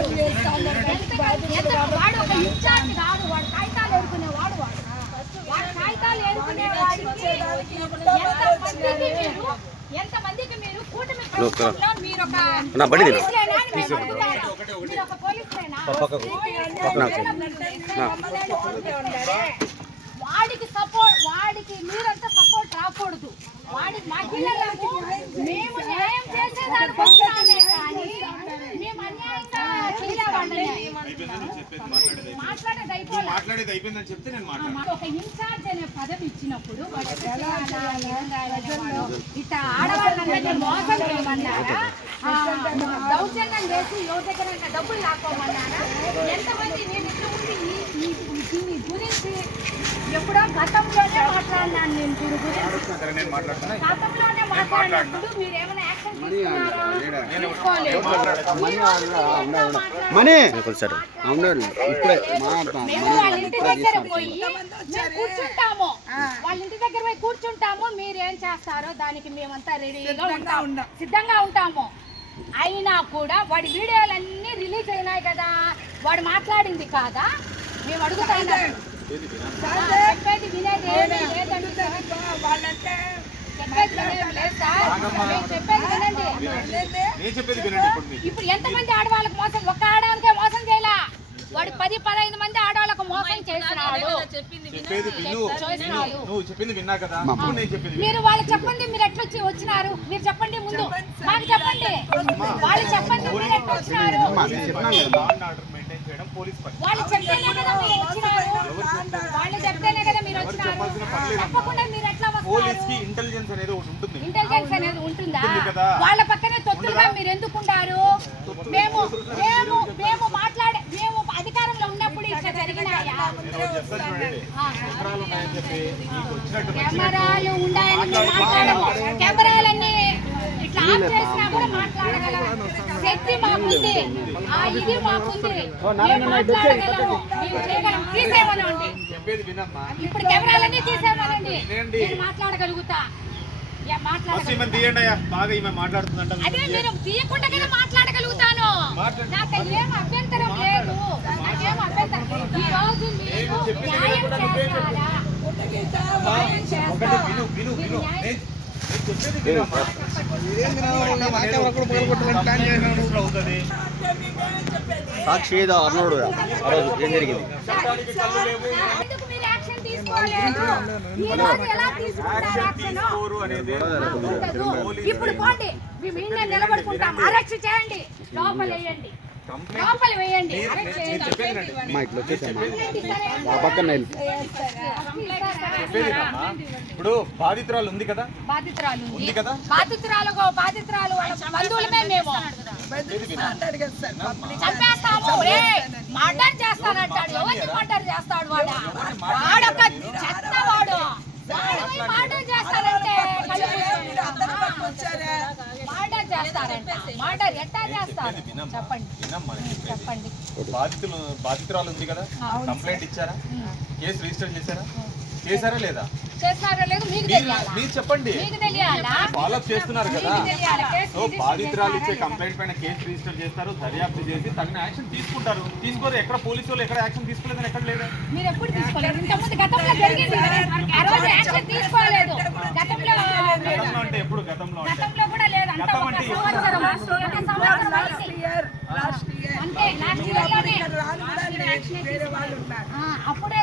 ఎంత వాడు ఒక ఇన్ఛార్జ్ కాదు వాడు కాగితాలు వాడు వాడు కాగితాలు ఎంతమందికి మీరు మీరు కూటమి ప్రభుత్వంలో మీరు ఒక నా బండి పోలీసులేనా అని మేము మీరు ఒక పోలీసులేనా? వాడికి సపోర్ట్ వాడికి మీరంతా సపోర్ట్ రాకూడదు వాడికి మహిళలకు మేము న్యాయం చేసేదానికి మాట్లాడేది అయిపోయిందని చెప్తే నేను ఒక ఇన్ఛార్జ్ అనే పదవి ఇచ్చినప్పుడు. ఇట్లా ఆడవాళ్ళందరినీ మోసం చేయమన్నారా? ఆ, దౌర్జన్యం చేసి దగ్గర డబ్బులు లాక్కోమన్నారా? ఎంతమంది నేను ఇంతకుముందు ఈ దీని గురించి ఎప్పుడో గతంలోనే మాట్లాడినాను నేను దీని గురించి గతంలోనే మాట్లాడినప్పుడు మీరు ఏమైనా యాక్షన్ తీసుకున్నారా తీసుకోలేదు. మనీ అవునండి ఇప్పుడే మేము వాళ్ళ ఇంటి దగ్గర పోయి మేము కూర్చుంటాము వాళ్ళ ఇంటి దగ్గర పోయి కూర్చుంటాము మీరు ఏం చేస్తారో దానికి మేమంతా రెడీగా ఉంటాము సిద్ధంగా ఉంటాము అయినా కూడా వాడి వీడియోలన్నీ రిలీజ్ అయినాయి కదా వాడు మాట్లాడింది కాదా మేము అడుగుతాము వినండి. నేను చెప్పేది వినండి. ఇప్పుడు ఎంతమంది ఆడవాళ్ళకి మోసం ఒక్క ఆడవాళ్ళకే మోసం చేయలా వాడు పది పదహైదు మంది ఆడవాళ్ళకు మోసం చేసినాడు చెప్పేది విను. నువ్వు చెప్పింది విన్నా కదా. ఇప్పుడు నేను చెప్పేది. మీరు వాళ్ళు చెప్పండి మీరు ఎట్లా వచ్చి వచ్చినారు? మీరు చెప్పండి ముందు. మాకు చెప్పండి. వాళ్ళు చెప్పండి మీరు ఎట్లా వచ్చినారు? లా అండ్ ఆర్డర్ మెయింటైన్ చేయడం పోలీస్ పని వాళ్ళు చెప్తేనే కదా మీరు వచ్చినారు. వాళ్ళు చెప్తేనే కదా మీరు వచ్చినారు. తప్పకుండా మీరు ఎట్లా పోలీస్కి ఇంటెలిజెన్స్ అనేది ఒకటి ఉంటుంది. ఇంటెలిజెన్స్ అనేది ఉంటుందా. వాళ్ళ పక్కనే తొత్తులుగా మీరు ఎందుకుంటారు? మేము మేము మేము మాట్లాడే మేము అధికారంలో ఉన్నప్పుడు ఇట్లా జరిగినాయా నేను ఒకటి చెప్తాను చూడండి కెమెరాలు ఉన్నాయని మేము మాట్లాడము కెమెరాలన్నీ ఇట్లా ఆఫ్ చేసినా కూడా మాట్లాడగలం శక్తి మాకుంది ఆ ఇది మాకుంది మేము మాట్లాడగలము మేము తీసేమనండి ఇప్పుడు కెమెరాలన్నీ తీసేమనండి. నేను మాట్లాడగలుగుతా మాట్లాడుతుందంట అదే నేను తీయకుండానే మాట్లాడగలుగుతాను మాట్లాడు. నాకు ఏం అభ్యంతరం లేదు నాకేం సాక్షి ఏదో అన్నాడు ఆ రోజు ఏం జరిగింది అనేది ఇప్పుడు పోండి. మేము నిలబడుకుంటాం. అరెస్ట్ చేయండి. లోపలేయండి. ఇప్పుడు బాధితురాలు ఉంది కదా? బాధితురాలు ఉంది. కదా? బాధితురాలు బాధితురాలు వాళ్ళ బంధువులమే మేము. చంపేస్తాము. మర్డర్ చేస్తానంటాడు. ఎవరిని మర్డర్ చేస్తాడు వాడు వాడొక చెత్త వాడు వాడు పోయి మర్డర్ చేస్తారంటే మర్డర్ చేస్తారంట. మర్డర్ ఎట్టా చేస్తారు? చెప్పండి. చెప్పండి. బాధితులు బాధితురాలు ఉంది కదా? కంప్లైంట్ ఇచ్చారా? కేసు రిజిస్టర్ చేశారా? చేశారా లేదా? చేస్తారో లేదు మీకు మీరు తెలియాలా? మీరు చెప్పండి. మీకు తెలియాలా? ఫాలో అప్ చేస్తున్నారు కదా. మీకు తెలియాలా కేసు సో బాధితురాలు ఇచ్చే కంప్లైంట్ పైన కేసు రిజిస్టర్ చేస్తారు దర్యాప్తు చేసి తగిన యాక్షన్ తీసుకుంటారు. తీసుకోరు. ఎక్కడ పోలీసు వాళ్ళు ఎక్కడ యాక్షన్ తీసుకోలేదని ఎక్కడ లేదా మీరు ఎప్పుడు తీసుకోలేదు ఇంతకుముందు గతంలో జరిగింది కదా. ఆ రోజు యాక్షన్ తీసుకోలేదు గతంలో గతంలో అంటే ఎప్పుడు గతంలో అంటే గతంలో కూడా లేదు అంత గతం ఒక అంటే సంవత్సరం ఒక సంవత్సరం అయింది. అంతే లాస్ట్ ఇయర్లోనే ఆ, అప్పుడే